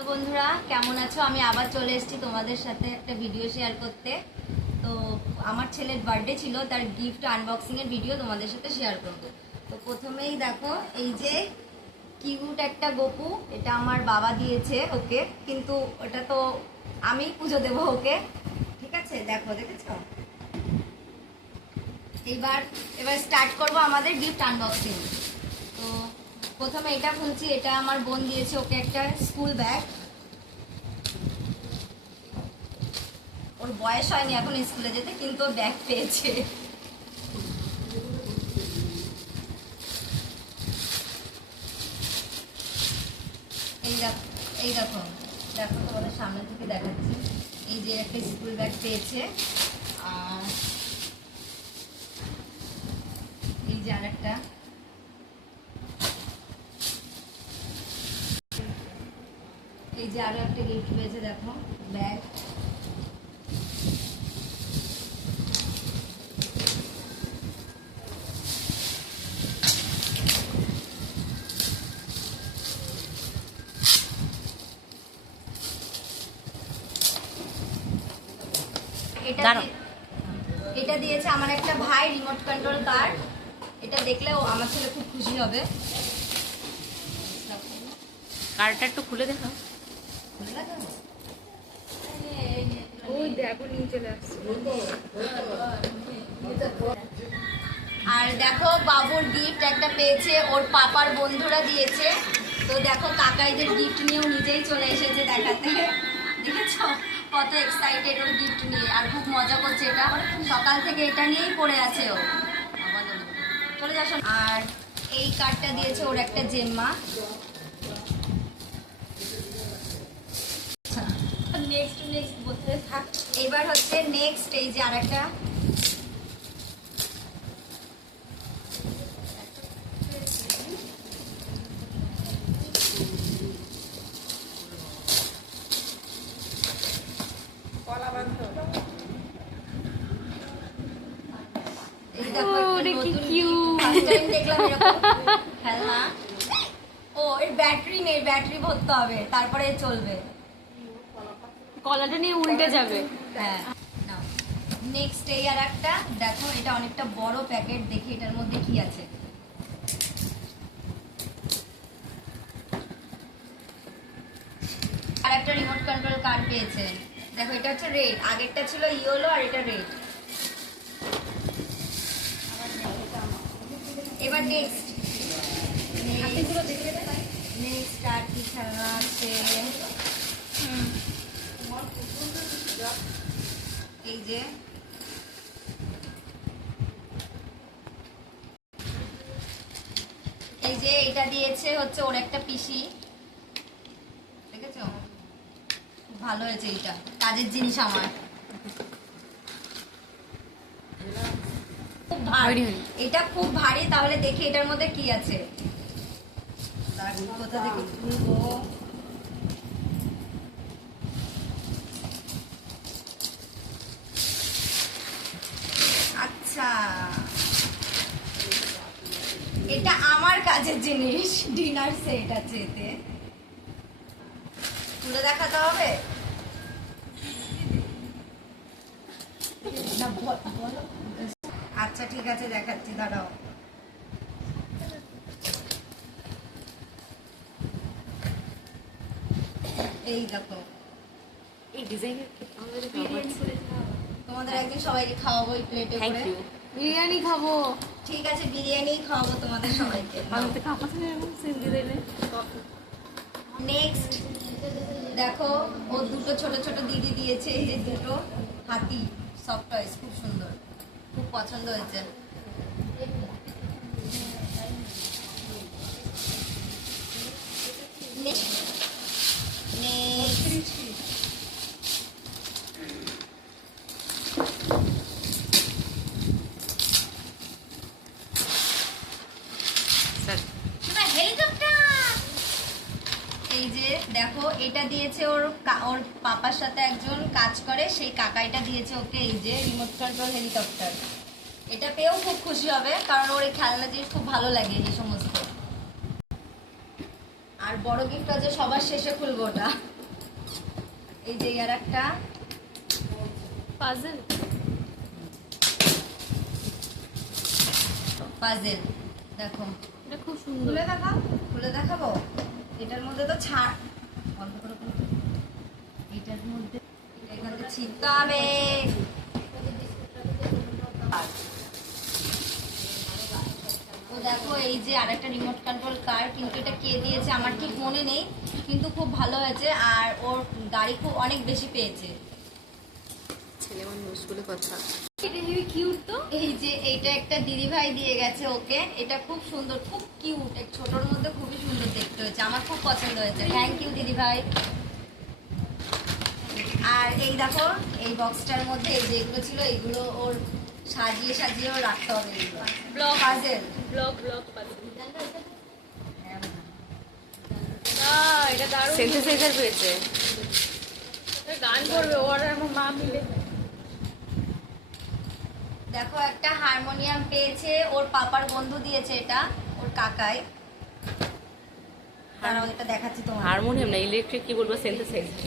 তো বন্ধুরা কেমন আছো? আমি আবার চলে এসেছি তোমাদের সাথে একটা ভিডিও শেয়ার করতে। তো আমার ছেলের বার্থডে ছিল, তার গিফট আনবক্সিং এর ভিডিও তোমাদের সাথে শেয়ার করব। তো প্রথমেই দেখো এই যে কিউট একটা গপু, এটা আমার বাবা দিয়েছে ওকে, কিন্তু ওটা তো আমি পুজো দেব ওকে, ঠিক আছে? দেখো, দেখেছো? এবার স্টার্ট করব আমাদের গিফট আনবক্সিং। তো প্রথমে এটা খুলছি, এটা আমার বোন দিয়েছে ওকে, একটা স্কুল ব্যাগ। ওর বয়স হয়নি এখন স্কুলে যেতে, কিন্তু ব্যাগ পেয়েছে। এই দেখো, এই দেখো দেখো তোমাদের সামনে থেকে দেখাচ্ছি। এই যে একটা স্কুল ব্যাগ পেয়েছে, আর এই যে আরেকটা, এই যে আরো একটা গিফট পেয়েছে, দেখো ব্যাগ। এটা দিয়েছে আমার একটা ভাই, রিমোট কন্ট্রোল কার। এটা দেখলেও আমার ছেলে খুব খুশি হবে। কারটা একটু খুলে দেখাও। ওই দেখো নিয়ে চলে আসছে। আর দেখো বাবুর গিফট একটা পেয়েছে, ওর পাপার বন্ধুরা দিয়েছে। তো দেখো কাকাইদের গিফট নিয়েও নিজেই চলে এসেছে দেখাতে, দেখেছো কত এক্সাইটেড ওর গিফট নিয়ে, আর খুব মজা করছে। এটা সকাল থেকে এটা নিয়েই পড়ে আছে ও। চলে যাস। আর এই কার্ডটা দিয়েছে ওর একটা জেম্মা। নেক্সট বলতে থাক। এবার হচ্ছে নেক্সট এই যে আরেকটা, ব্যাটারি নেই, ব্যাটারি ভরতে হবে তারপরে চলবে। কলাটা নিয়ে উল্টে যাবে। হ্যাঁ, নেক্সট এই আর একটা দেখো, এটা অনেকটা বড় প্যাকেট, দেখি এটার মধ্যে কি আছে। আর একটা রিমোট কন্ট্রোল কার পেয়েছে, দেখো এটা হচ্ছে রেড, আগেরটা ছিল ইয়েলো আর এটা রেড। এবার নেক্সট আর কি খেলনা আছে, এই যে এটা দিয়েছে হচ্ছে ওর একটা পিসি, দেখেছো? খুব ভালো হয়েছে, এটা কাজের জিনিস আমার। খুব ভারী, এটা খুব ভারী। তাহলে দেখি এটার মধ্যে কি আছে, কোথা থেকে খুলবো। আচ্ছা, এটা আমার কাজের জিনিস, ডিনার সেট আছে এতে। খুলে দেখাতে হবে না? বলো। আচ্ছা ঠিক আছে, দেখাচ্ছি, দাঁড়াও। এই দেখো, এই ডিজাইনের তোমাদের একদিন সবাইকে খাওয়াবো এই প্লেটে করে। বিরিয়ানি খাবো। ঠিক আছে, বিরিয়ানি খাওয়াবো তোমাদের সবাইকে। নেক্সট দেখো, ও দুটো ছোট ছোট দিদি দিয়েছে, এই যে দুটো হাতি সফট টয়েস, খুব সুন্দর, খুব পছন্দ হয়েছে। এই যে দেখো, এটা দিয়েছে ওর পাপার সাথে একজন কাজ করে, সেই কাকা এটা দিয়েছে ওকে, এই যে রিমোট কন্ট্রোল হেলিকপ্টার। এটা পেয়েও খুব খুশি হবে, কারণ ওর এই খেলনা জিনিস খুব ভালো লাগে এই সমস্ত। আর বড় গিফট আছে সবার শেষে খুলবো ওটা। এই যে আর একটা পাজল। পাজেল, দেখো এটা খুব সুন্দর। খুলে দেখাও, খুলে দেখাবো। এটার মধ্যে তো ছাড়, অল্প করে খুলে। এটার মধ্যে এটা এখান থেকে ছিঁড়তে হবে। তো দেখো এই যে আরেকটা রিমোট কন্ট্রোল কার, কিন্তু এটা কে দিয়েছে আমার ঠিক মনে নেই, কিন্তু খুব ভালো হয়েছে। আর ওর গাড়ি খুব অনেক বেশি পেয়েছে। ছেলে মানুষ বলে কথা। এটা হেবি কিউট তো। এই যে এইটা একটা দিদি ভাই দিয়ে গেছে ওকে, এটা খুব সুন্দর, খুব কিউট, এক ছোটর মধ্যে খুবই সুন্দর দেখতে হয়েছে, আমার খুব পছন্দ হয়েছে। থ্যাংক ইউ দিদি ভাই। আর এই দেখো এই বক্সটার মধ্যে এই যেগুলো ছিল এগুলো ওর সাজিয়ে সাজিয়েও রাখতে হবে। এগুলো ব্লক পাজেল। Block puzzle. এটা দারুণ। সিনথেসাইজার পেয়েছে। গান করবে ওর আর আমার মা মিলে। দেখো একটা হারমোনিয়াম পেয়েছে, ওর পাপার বন্ধু দিয়েছে, এটা ওর কাকাই। দাঁড়াও এটা দেখাচ্ছি তোমার। হারমোনিয়াম না, ইলেকট্রিক কি বলবো, সিনথেসাইজার।